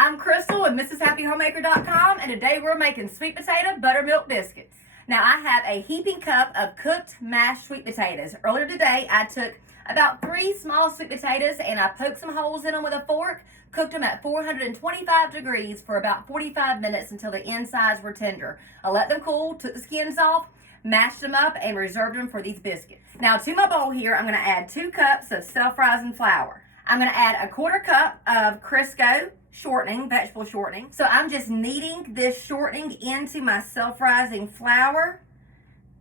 I'm Crystal with MrsHappyHomemaker.com, and today we're making sweet potato buttermilk biscuits. Now I have a heaping cup of cooked mashed sweet potatoes. Earlier today I took about 3 small sweet potatoes and I poked some holes in them with a fork, cooked them at 425 degrees for about 45 minutes until the insides were tender. I let them cool, took the skins off, mashed them up, and reserved them for these biscuits. Now to my bowl here, I'm going to add 2 cups of self-rising flour. I'm going to add a 1/4 cup of Crisco shortening, vegetable shortening. So I'm just kneading this shortening into my self-rising flour.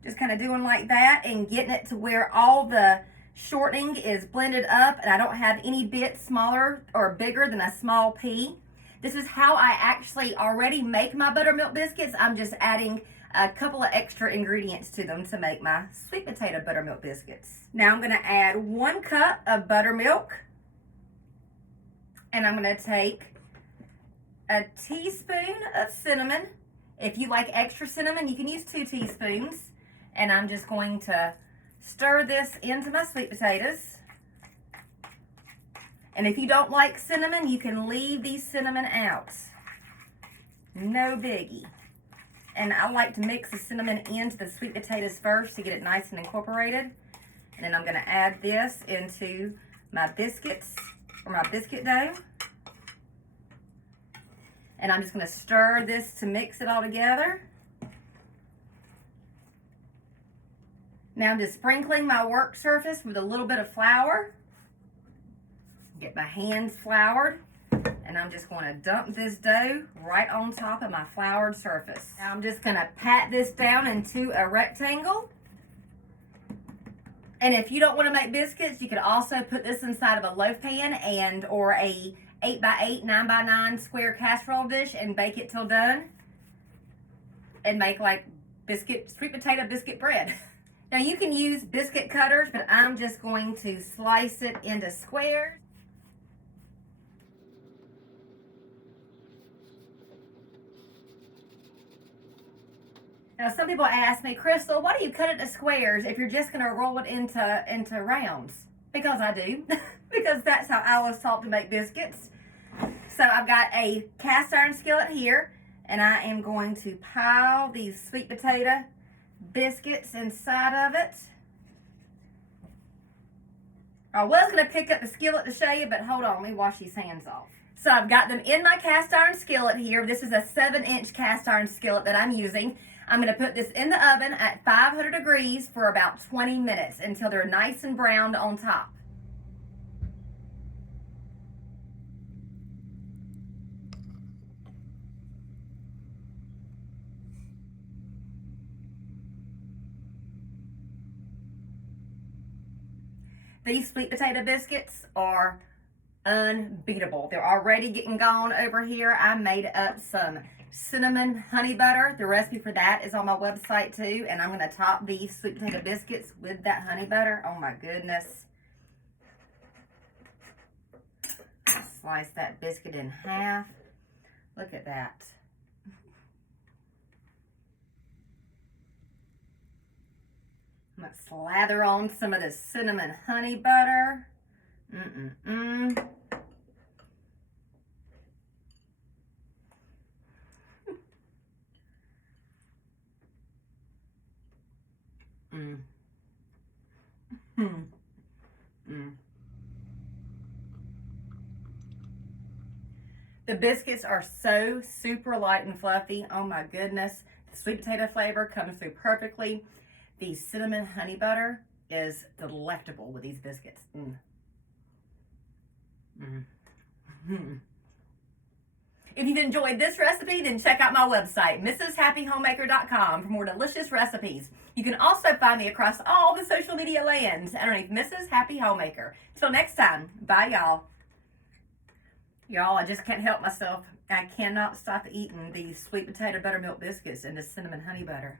Just kind of doing like that and getting it to where all the shortening is blended up and I don't have any bit smaller or bigger than a small pea. This is how I actually already make my buttermilk biscuits. I'm just adding a couple of extra ingredients to them to make my sweet potato buttermilk biscuits. Now I'm going to add 1 cup of buttermilk, and I'm going to take a teaspoon of cinnamon. If you like extra cinnamon, you can use 2 teaspoons. And I'm just going to stir this into my sweet potatoes. And if you don't like cinnamon, you can leave these cinnamon out. No biggie. And I like to mix the cinnamon into the sweet potatoes first to get it nice and incorporated. And then I'm going to add this into my biscuits, or my biscuit dough. And I'm just going to stir this to mix it all together. Now I'm just sprinkling my work surface with a little bit of flour. Get my hands floured. And I'm just going to dump this dough right on top of my floured surface. Now I'm just going to pat this down into a rectangle. And if you don't want to make biscuits, you could also put this inside of a loaf pan or a 8x8, 9x9 square casserole dish and bake it till done. And make like sweet potato biscuit bread. Now you can use biscuit cutters, but I'm just going to slice it into squares. Now some people ask me, Crystal, why do you cut it to squares if you're just going to roll it into rounds? Because I do. Because that's how I was taught to make biscuits. So I've got a cast iron skillet here, and I am going to pile these sweet potato biscuits inside of it. I was going to pick up the skillet to show you, but hold on, let me wash these hands off. So I've got them in my cast iron skillet here. This is a 7-inch cast iron skillet that I'm using. I'm going to put this in the oven at 500 degrees for about 20 minutes until they're nice and browned on top. These sweet potato biscuits are unbeatable. They're already getting gone over here. I made up some cinnamon honey butter. The recipe for that is on my website too. And I'm going to top these sweet potato biscuits with that honey butter. Oh my goodness. Slice that biscuit in half. Look at that. I'm going to slather on some of this cinnamon honey butter. Mm. The biscuits are so super light and fluffy. Oh my goodness. The sweet potato flavor comes through perfectly. The cinnamon honey butter is delectable with these biscuits. If you've enjoyed this recipe, then check out my website, MrsHappyHomemaker.com, for more delicious recipes. You can also find me across all the social media lands underneath Mrs. Happy Homemaker. Till next time, bye y'all. Y'all, I just can't help myself. I cannot stop eating these sweet potato buttermilk biscuits and the cinnamon honey butter.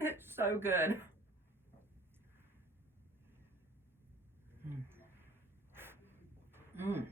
It's so good. Mm.